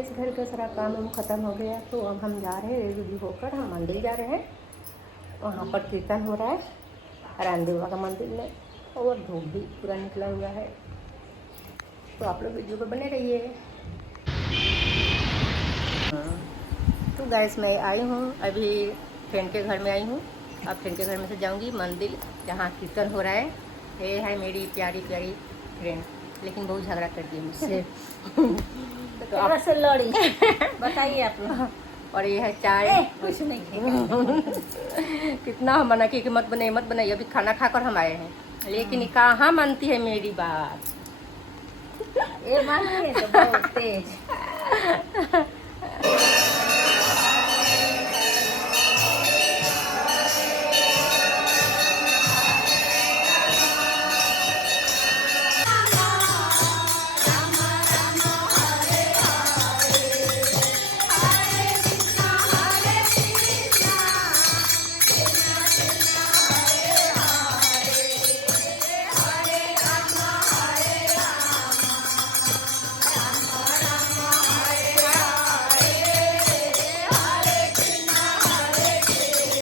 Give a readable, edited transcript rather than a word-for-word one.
इस घर का सारा काम हम ख़त्म हो गया, तो अब हम जा रहे हैं रेडी होकर, हम मंदिर जा रहे हैं। वहाँ पर कीर्तन हो रहा है रामदेव बाबा का मंदिर में, और धूप भी पूरा निकला हुआ है, तो आप लोग वीडियो पर बने रहिए। तो गैस मैं आई हूँ, अभी फ्रेंड के घर में आई हूँ। अब फ्रेंड के घर में से जाऊँगी मंदिर जहाँ कीर्तन हो रहा है। ये है मेरी प्यारी प्यारी फ्रेंड, लेकिन बहुत झगड़ा करती है मुझसे। तो आप से लड़ी बताइए आप लोग। और ये है चाय। कुछ नहीं खाएगा। कितना हम मना कि मत बनाइए, अभी खाना खाकर हम आए हैं, लेकिन कहाँ मानती है मेरी बात। ये मानिए तो बहुत तेज।